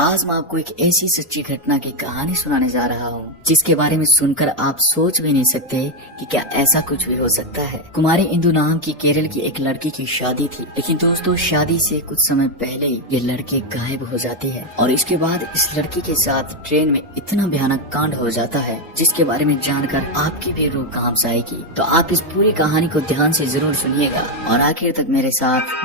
आज मैं आपको एक ऐसी सच्ची घटना की कहानी सुनाने जा रहा हूँ जिसके बारे में सुनकर आप सोच भी नहीं सकते कि क्या ऐसा कुछ भी हो सकता है। कुमारी इंदु नाम की केरल की एक लड़की की शादी थी, लेकिन दोस्तों शादी से कुछ समय पहले ही ये लड़की गायब हो जाती है और इसके बाद इस लड़की के साथ ट्रेन में इतना भयानक कांड हो जाता है जिसके बारे में जानकर आपकी भी रूह कांप जाएगी। तो आप इस पूरी कहानी को ध्यान से जरूर सुनिएगा और आखिर तक मेरे साथ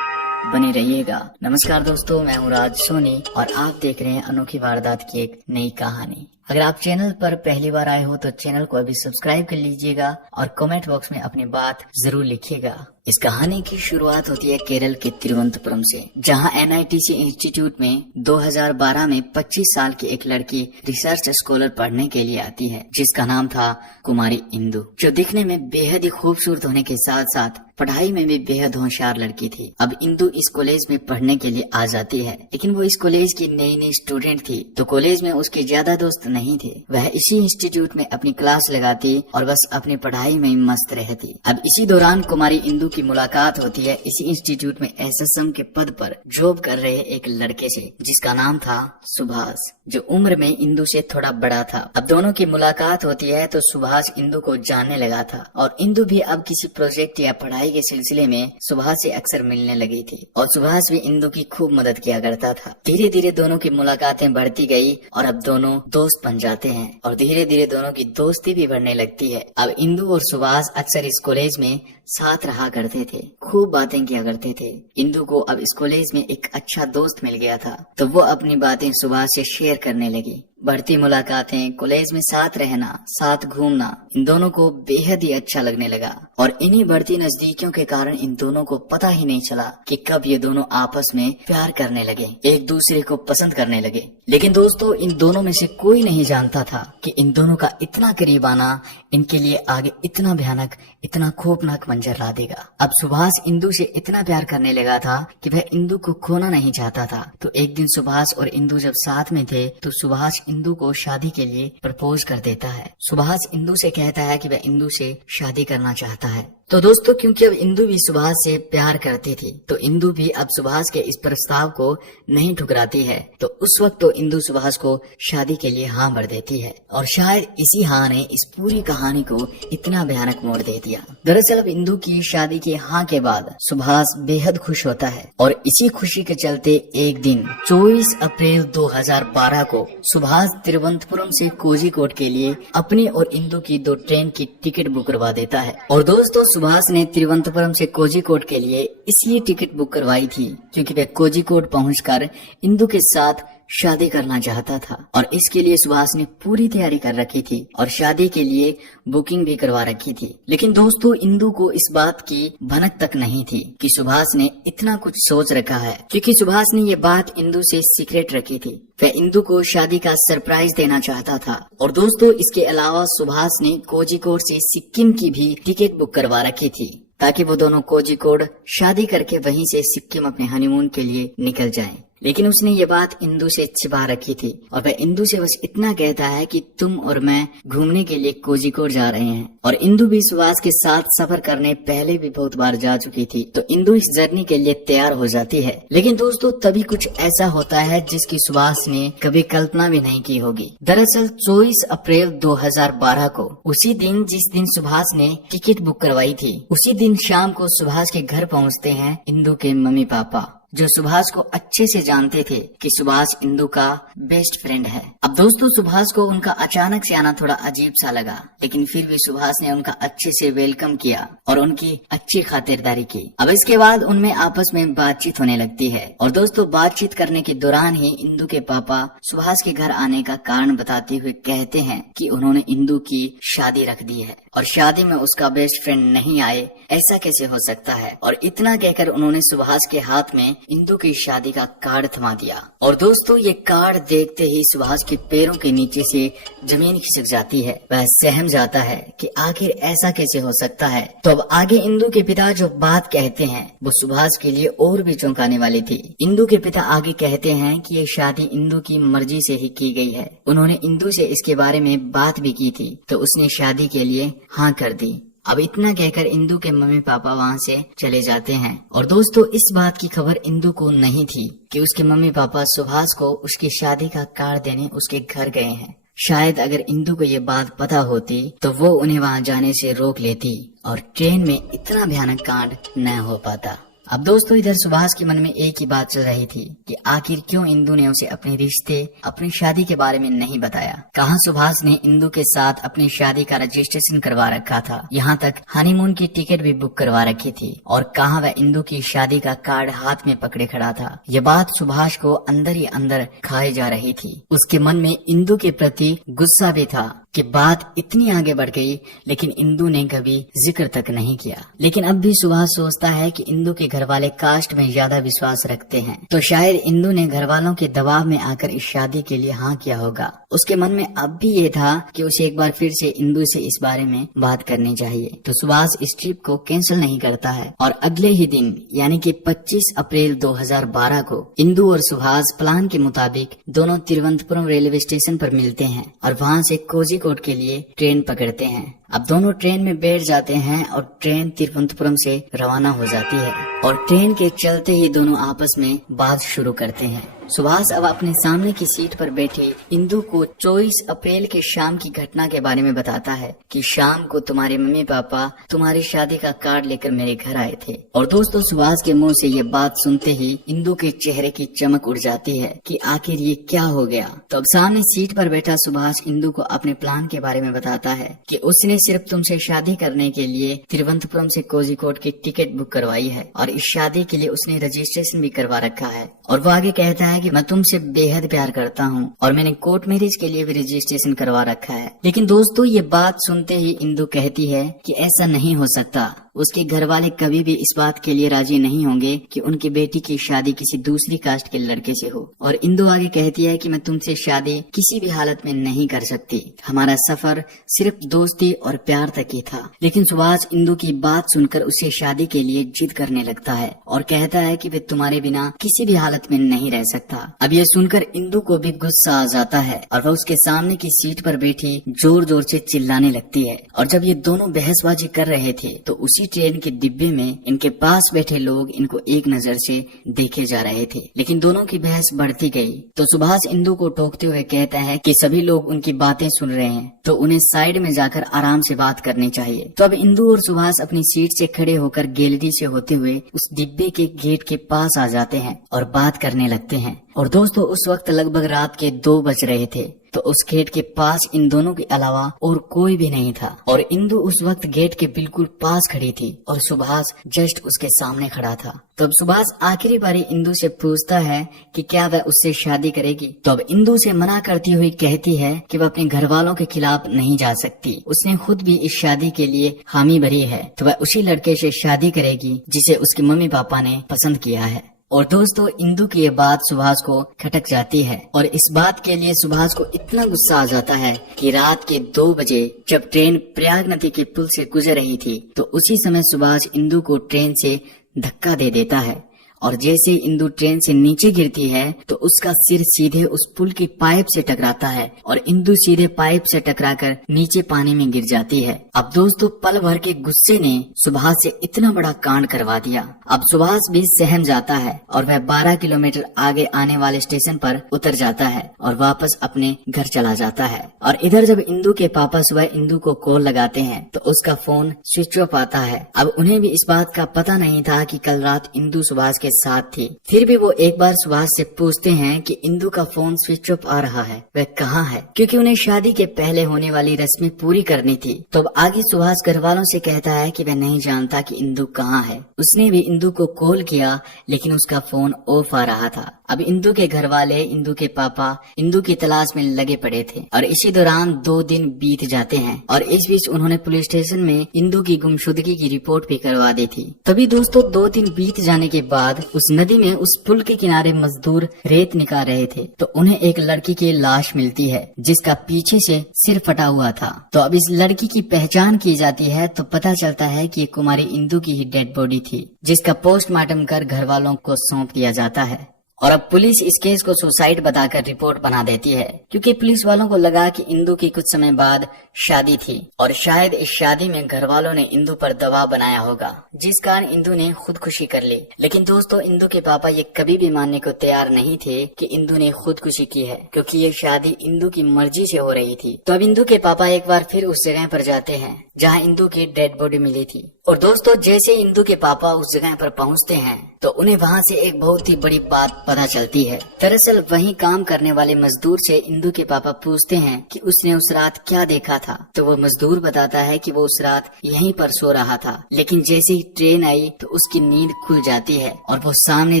बने रहिएगा। नमस्कार दोस्तों, मैं हूँ राज सोनी और आप देख रहे हैं अनोखी वारदात की एक नई कहानी। अगर आप चैनल पर पहली बार आए हो तो चैनल को अभी सब्सक्राइब कर लीजिएगा और कमेंट बॉक्स में अपनी बात जरूर लिखिएगा। इस कहानी की शुरुआत होती है केरल के तिरुवनंतपुरम से, जहां NITC इंस्टीट्यूट में 2012 में 25 साल की एक लड़की रिसर्च स्कॉलर पढ़ने के लिए आती है जिसका नाम था कुमारी इंदु, जो दिखने में बेहद ही खूबसूरत होने के साथ साथ पढ़ाई में भी बेहद होशियार लड़की थी। अब इंदु इस कॉलेज में पढ़ने के लिए आ जाती है, लेकिन वो इस कॉलेज की नई स्टूडेंट थी तो कॉलेज में उसके ज्यादा दोस्त नहीं थे। वह इसी इंस्टीट्यूट में अपनी क्लास लगाती और बस अपनी पढ़ाई में ही मस्त रहती। अब इसी दौरान कुमारी इंदु की मुलाकात होती है इसी इंस्टीट्यूट में SSM के पद पर जॉब कर रहे एक लड़के से जिसका नाम था सुभाष, जो उम्र में इंदु से थोड़ा बड़ा था। अब दोनों की मुलाकात होती है तो सुभाष इंदु को जानने लगा था और इंदु भी अब किसी प्रोजेक्ट या पढ़ाई के सिलसिले में सुभाष से अक्सर मिलने लगी थी और सुभाष भी इंदु की खूब मदद किया करता था। धीरे धीरे दोनों की मुलाकातें बढ़ती गई और अब दोनों दोस्त बन जाते हैं और धीरे धीरे दोनों की दोस्ती भी बढ़ने लगती है। अब इंदु और सुभाष अक्सर इस कॉलेज में साथ रहा करते थे, खूब बातें किया करते थे। इंदु को अब इस कॉलेज में एक अच्छा दोस्त मिल गया था तो वो अपनी बातें सुभाष से शेयर करने लगी। बढ़ती मुलाकातें, कॉलेज में साथ रहना, साथ घूमना इन दोनों को बेहद ही अच्छा लगने लगा और इन्हीं बढ़ती नजदीकियों के कारण इन दोनों को पता ही नहीं चला कि कब ये दोनों आपस में प्यार करने लगे, एक दूसरे को पसंद करने लगे। लेकिन दोस्तों इन दोनों में से कोई नहीं जानता था कि इन दोनों का इतना करीब आना इनके लिए आगे इतना भयानक, इतना खौफनाक मंजर ला देगा। अब सुभाष इंदु से इतना प्यार करने लगा था कि वह इंदु को खोना नहीं चाहता था। तो एक दिन सुभाष और इंदु जब साथ में थे तो सुभाष इंदु को शादी के लिए प्रपोज कर देता है। सुभाष इंदु से कहता है कि वह इंदु से शादी करना चाहता है। तो दोस्तों क्योंकि अब इंदु भी सुभाष से प्यार करती थी तो इंदु भी अब सुभाष के इस प्रस्ताव को नहीं ठुकराती है। तो उस वक्त तो इंदु सुभाष को शादी के लिए हाँ भर देती है और शायद इसी हाँ ने इस पूरी कहानी को इतना भयानक मोड़ दे दिया। दरअसल अब इंदु की शादी के हाँ के बाद सुभाष बेहद खुश होता है और इसी खुशी के चलते एक दिन 24 अप्रैल 2012 को सुभाष तिरुवनंतपुरम से कोझिकोड के लिए अपनी और इंदु की 2 ट्रेन की टिकट बुक करवा देता है। और दोस्तों सुभाष ने तिरुवनंतपुरम से कोझिकोड के लिए इसलिए टिकट बुक करवाई थी क्योंकि वह कोझिकोड पहुंचकर इंदु के साथ शादी करना चाहता था और इसके लिए सुभाष ने पूरी तैयारी कर रखी थी और शादी के लिए बुकिंग भी करवा रखी थी। लेकिन दोस्तों इंदु को इस बात की भनक तक नहीं थी कि सुभाष ने इतना कुछ सोच रखा है, क्योंकि सुभाष ने ये बात इंदु से सीक्रेट रखी थी। वह इंदु को शादी का सरप्राइज देना चाहता था। और दोस्तों इसके अलावा सुभाष ने कोझिकोड से सिक्किम की भी टिकट बुक करवा रखी थी ताकि वो दोनों कोझिकोड शादी करके वहीं से सिक्किम अपने हनीमून के लिए निकल जाएं। लेकिन उसने ये बात इंदु से छिपा रखी थी और वह इंदु से बस इतना कहता है कि तुम और मैं घूमने के लिए कोझिकोड जा रहे हैं। और इंदु भी सुभाष के साथ सफर करने पहले भी बहुत बार जा चुकी थी तो इंदु इस जर्नी के लिए तैयार हो जाती है। लेकिन दोस्तों तभी कुछ ऐसा होता है जिसकी सुभाष ने कभी कल्पना भी नहीं की होगी। दरअसल 24 अप्रैल 2012 को, उसी दिन जिस दिन सुभाष ने टिकट बुक करवाई थी, उसी दिन शाम को सुभाष के घर पहुँचते हैं इंदु के मम्मी पापा, जो सुभाष को अच्छे से जानते थे कि सुभाष इंदु का बेस्ट फ्रेंड है। अब दोस्तों सुभाष को उनका अचानक से आना थोड़ा अजीब सा लगा, लेकिन फिर भी सुभाष ने उनका अच्छे से वेलकम किया और उनकी अच्छी खातिरदारी की। अब इसके बाद उनमें आपस में बातचीत होने लगती है और दोस्तों बातचीत करने के दौरान ही इंदु के पापा सुभाष के घर आने का कारण बताते हुए कहते हैं कि उन्होंने इंदु की शादी रख दी है और शादी में उसका बेस्ट फ्रेंड नहीं आए, ऐसा कैसे हो सकता है। और इतना कहकर उन्होंने सुभाष के हाथ में इंदु की शादी का कार्ड थमा दिया। और दोस्तों ये कार्ड देखते ही सुभाष के पैरों के नीचे से जमीन खिसक जाती है। वह सहम जाता है कि आखिर ऐसा कैसे हो सकता है। तो अब आगे इंदु के पिता जो बात कहते हैं वो सुभाष के लिए और भी चौंकाने वाली थी। इंदु के पिता आगे कहते हैं कि ये शादी इंदु की मर्जी से ही की गई है। उन्होंने इंदु से इसके बारे में बात भी की थी तो उसने शादी के लिए हाँ कर दी। अब इतना कहकर इंदु के मम्मी पापा वहाँ से चले जाते हैं। और दोस्तों इस बात की खबर इंदु को नहीं थी कि उसके मम्मी पापा सुभाष को उसकी शादी का कार्ड देने उसके घर गए हैं। शायद अगर इंदु को ये बात पता होती तो वो उन्हें वहाँ जाने से रोक लेती और ट्रेन में इतना भयानक कांड न हो पाता। अब दोस्तों इधर सुभाष के मन में एक ही बात चल रही थी कि आखिर क्यों इंदु ने उसे अपने रिश्ते, अपनी शादी के बारे में नहीं बताया। कहाँ सुभाष ने इंदु के साथ अपनी शादी का रजिस्ट्रेशन करवा रखा था, यहाँ तक हनीमून की टिकट भी बुक करवा रखी थी, और कहाँ वह इंदु की शादी का कार्ड हाथ में पकड़े खड़ा था। यह बात सुभाष को अंदर ही अंदर खाई जा रही थी। उसके मन में इंदु के प्रति गुस्सा भी था कि बात इतनी आगे बढ़ गई, लेकिन इंदु ने कभी जिक्र तक नहीं किया। लेकिन अब भी सुभाष सोचता है कि इंदु के घर वाले कास्ट में ज्यादा विश्वास रखते हैं, तो शायद इंदु ने घर वालों के दबाव में आकर इस शादी के लिए हाँ किया होगा। उसके मन में अब भी ये था कि उसे एक बार फिर से इंदु से इस बारे में बात करनी चाहिए। तो सुभाष इस ट्रिप को कैंसिल नहीं करता है और अगले ही दिन यानी कि 25 अप्रैल 2012 को इंदु और सुभाष प्लान के मुताबिक दोनों तिरुवनंतपुरम रेलवे स्टेशन पर मिलते हैं और वहाँ से कोझिकोड के लिए ट्रेन पकड़ते हैं। अब दोनों ट्रेन में बैठ जाते हैं और ट्रेन तिरुवनंतपुरम से रवाना हो जाती है और ट्रेन के चलते ही दोनों आपस में बात शुरू करते हैं। सुभाष अब अपने सामने की सीट पर बैठे इंदु को 24 अप्रैल के शाम की घटना के बारे में बताता है कि शाम को तुम्हारे मम्मी पापा तुम्हारी शादी का कार्ड लेकर मेरे घर आए थे। और दोस्तों सुभाष के मुंह से ये बात सुनते ही इंदु के चेहरे की चमक उड़ जाती है कि आखिर ये क्या हो गया। तो अब सामने सीट पर बैठा सुभाष इंदु को अपने प्लान के बारे में बताता है कि उसने सिर्फ तुमसे शादी करने के लिए तिरुवनंतपुरम से कोझिकोड की टिकट बुक करवाई है और इस शादी के लिए उसने रजिस्ट्रेशन भी करवा रखा है। और वो आगे कहता है कि मैं तुमसे बेहद प्यार करता हूँ और मैंने कोर्ट मैरिज के लिए भी रजिस्ट्रेशन करवा रखा है। लेकिन दोस्तों ये बात सुनते ही इंदु कहती है कि ऐसा नहीं हो सकता। उसके घर वाले कभी भी इस बात के लिए राजी नहीं होंगे कि उनकी बेटी की शादी किसी दूसरी कास्ट के लड़के से हो। और इंदु आगे कहती है कि मैं तुमसे शादी किसी भी हालत में नहीं कर सकती। हमारा सफर सिर्फ दोस्ती और प्यार तक ही था। लेकिन सुभाष इंदु की बात सुनकर उसे शादी के लिए जिद करने लगता है और कहता है कि वे तुम्हारे बिना किसी भी हालत में नहीं रह सकता। अब ये सुनकर इंदु को भी गुस्सा आ जाता है और वह उसके सामने की सीट पर बैठी जोर जोर से चिल्लाने लगती है। और जब ये दोनों बहसबाजी कर रहे थे तो उसी ट्रेन के डिब्बे में इनके पास बैठे लोग इनको एक नजर से देखे जा रहे थे। लेकिन दोनों की बहस बढ़ती गई तो सुभाष इंदु को टोकते हुए कहता है कि सभी लोग उनकी बातें सुन रहे हैं तो उन्हें साइड में जाकर आराम से बात करनी चाहिए। तो अब इंदु और सुभाष अपनी सीट से खड़े होकर गैलरी से होते हुए उस डिब्बे के गेट के पास आ जाते हैं और बात करने लगते हैं। और दोस्तों उस वक्त लगभग रात के 2 बज रहे थे तो उस गेट के पास इन दोनों के अलावा और कोई भी नहीं था। और इंदु उस वक्त गेट के बिल्कुल पास खड़ी थी और सुभाष जस्ट उसके सामने खड़ा था। तो अब सुभाष आखिरी बारी इंदु से पूछता है कि क्या वह उससे शादी करेगी। तो अब इंदु से मना करती हुई कहती है कि वह अपने घर वालों के खिलाफ नहीं जा सकती। उसने खुद भी इस शादी के लिए हामी भरी है तो वह उसी लड़के से शादी करेगी जिसे उसके मम्मी पापा ने पसंद किया है। और दोस्तों इंदु की ये बात सुभाष को खटक जाती है और इस बात के लिए सुभाष को इतना गुस्सा आ जाता है कि रात के 2 बजे जब ट्रेन प्रयाग नदी के पुल से गुजर रही थी तो उसी समय सुभाष इंदु को ट्रेन से धक्का दे देता है। और जैसे इंदु ट्रेन से नीचे गिरती है तो उसका सिर सीधे उस पुल की पाइप से टकराता है और इंदु सीधे पाइप से टकराकर नीचे पानी में गिर जाती है। अब दोस्तों पल भर के गुस्से ने सुभाष से इतना बड़ा कांड करवा दिया। अब सुभाष भी सहम जाता है और वह 12 किलोमीटर आगे आने वाले स्टेशन पर उतर जाता है और वापस अपने घर चला जाता है। और इधर जब इंदु के पापा सुबह इंदु को कॉल लगाते हैं तो उसका फोन स्विच ऑफ आता है। अब उन्हें भी इस बात का पता नहीं था कि कल रात इंदु सुभाष के साथ थी। फिर भी वो एक बार सुभाष से पूछते हैं कि इंदु का फोन स्विच ऑफ आ रहा है, वह कहाँ है, क्योंकि उन्हें शादी के पहले होने वाली रस्में पूरी करनी थी। तो अब आगे सुभाष घर वालों से कहता है कि वह नहीं जानता कि इंदु कहाँ है। उसने भी इंदु को कॉल किया लेकिन उसका फोन ऑफ आ रहा था। अब इंदु के घर वाले, इंदु के पापा इंदु की तलाश में लगे पड़े थे और इसी दौरान 2 दिन बीत जाते हैं और इस बीच उन्होंने पुलिस स्टेशन में इंदु की गुमशुदगी की रिपोर्ट भी करवा दी थी। तभी दोस्तों 2 दिन बीत जाने के बाद उस नदी में उस पुल के किनारे मजदूर रेत निकाल रहे थे तो उन्हें एक लड़की की लाश मिलती है जिसका पीछे से सिर फटा हुआ था। तो अब इस लड़की की पहचान की जाती है तो पता चलता है कि ये कुमारी इंदु की ही डेड बॉडी थी जिसका पोस्टमार्टम कर घर वालों को सौंप दिया जाता है। और अब पुलिस इस केस को सुसाइड बताकर रिपोर्ट बना देती है, क्योंकि पुलिस वालों को लगा कि इंदु की कुछ समय बाद शादी थी और शायद इस शादी में घर वालों ने इंदु पर दबाव बनाया होगा, जिस कारण इंदु ने खुदकुशी कर ली। लेकिन दोस्तों, इंदु के पापा ये कभी भी मानने को तैयार नहीं थे कि इंदु ने खुदकुशी की है, क्योंकि ये शादी इंदु की मर्जी से हो रही थी। तो अब इंदु के पापा एक बार फिर उस जगह पर जाते हैं जहाँ इंदु की डेड बॉडी मिली थी। और दोस्तों, जैसे इंदु के पापा उस जगह पर पहुँचते हैं तो उन्हें वहाँ से एक बहुत ही बड़ी बात पता चलती है। दरअसल वहीं काम करने वाले मजदूर से इंदु के पापा पूछते हैं कि उसने उस रात क्या देखा था, तो वो मजदूर बताता है कि वो उस रात यहीं पर सो रहा था, लेकिन जैसे ही ट्रेन आई तो उसकी नींद खुल जाती है और वो सामने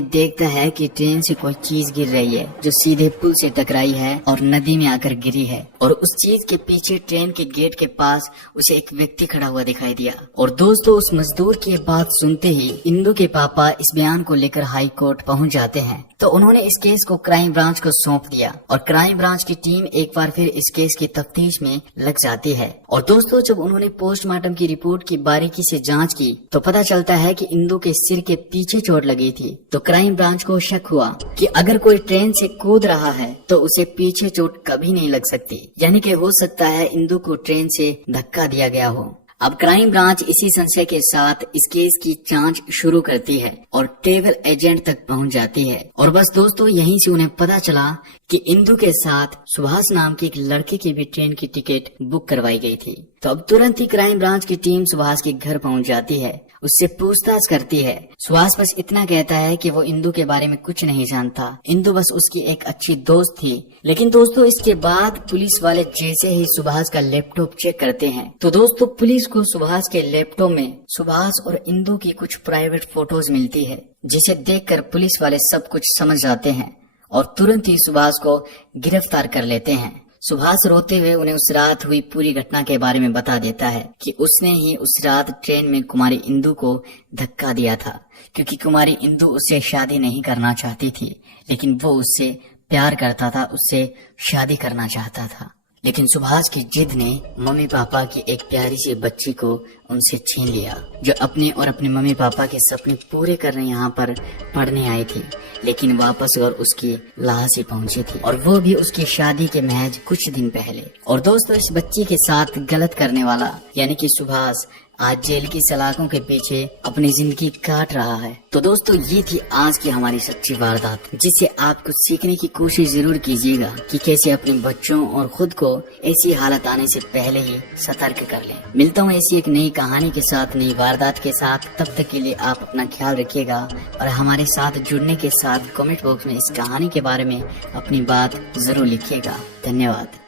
देखता है कि ट्रेन से कोई चीज गिर रही है जो सीधे पुल से टकराई है और नदी में आकर गिरी है। और उस चीज के पीछे ट्रेन के गेट के पास उसे एक व्यक्ति खड़ा हुआ दिखाई दिया। और दोस्तों, उस मजदूर की बात सुनते ही इंदु के पापा इस बयान को लेकर हाई कोर्ट पहुंच जाते हैं। तो उन्होंने इस केस को क्राइम ब्रांच को सौंप दिया और क्राइम ब्रांच की टीम एक बार फिर इस केस की तफ्तीश में लग जाती है। और दोस्तों, जब उन्होंने पोस्टमार्टम की रिपोर्ट की बारीकी से जांच की तो पता चलता है कि इंदु के सिर के पीछे चोट लगी थी। तो क्राइम ब्रांच को शक हुआ कि अगर कोई ट्रेन से कूद रहा है तो उसे पीछे चोट कभी नहीं लग सकती, यानी कि हो सकता है इंदु को ट्रेन से धक्का दिया गया हो। अब क्राइम ब्रांच इसी संशय के साथ इस केस की जांच शुरू करती है और ट्रैवल एजेंट तक पहुंच जाती है। और बस दोस्तों, यहीं से उन्हें पता चला कि इंदु के साथ सुभाष नाम के एक लड़के की भी ट्रेन की टिकट बुक करवाई गई थी। तो अब तुरंत ही क्राइम ब्रांच की टीम सुभाष के घर पहुंच जाती है, उससे पूछताछ करती है। सुभाष बस इतना कहता है कि वो इंदु के बारे में कुछ नहीं जानता, इंदु बस उसकी एक अच्छी दोस्त थी। लेकिन दोस्तों, इसके बाद पुलिस वाले जैसे ही सुभाष का लैपटॉप चेक करते हैं तो दोस्तों, पुलिस को सुभाष के लैपटॉप में सुभाष और इंदु की कुछ प्राइवेट फोटोज मिलती है, जिसे देखकर पुलिस वाले सब कुछ समझ जाते हैं और तुरंत ही सुभाष को गिरफ्तार कर लेते हैं। सुभाष रोते हुए उन्हें उस रात हुई पूरी घटना के बारे में बता देता है कि उसने ही उस रात ट्रेन में कुमारी इंदु को धक्का दिया था, क्योंकि कुमारी इंदु उससे शादी नहीं करना चाहती थी, लेकिन वो उससे प्यार करता था, उससे शादी करना चाहता था। लेकिन सुभाष की जिद ने मम्मी पापा की एक प्यारी सी बच्ची को उनसे छीन लिया, जो अपने और अपने मम्मी पापा के सपने पूरे करने यहाँ पर पढ़ने आई थी, लेकिन वापस और उसकी लाश ही पहुंची थी, और वो भी उसकी शादी के महज कुछ दिन पहले। और दोस्तों, इस बच्ची के साथ गलत करने वाला यानी कि सुभाष आज जेल की सलाखों के पीछे अपनी जिंदगी काट रहा है। तो दोस्तों, ये थी आज की हमारी सच्ची वारदात, जिससे आप कुछ सीखने की कोशिश जरूर कीजिएगा कि कैसे अपने बच्चों और खुद को ऐसी हालत आने से पहले ही सतर्क कर लें। मिलता हूँ ऐसी एक नई कहानी के साथ, नई वारदात के साथ। तब तक के लिए आप अपना ख्याल रखिएगा और हमारे साथ जुड़ने के साथ कमेंट बॉक्स में इस कहानी के बारे में अपनी बात जरूर लिखिएगा। धन्यवाद।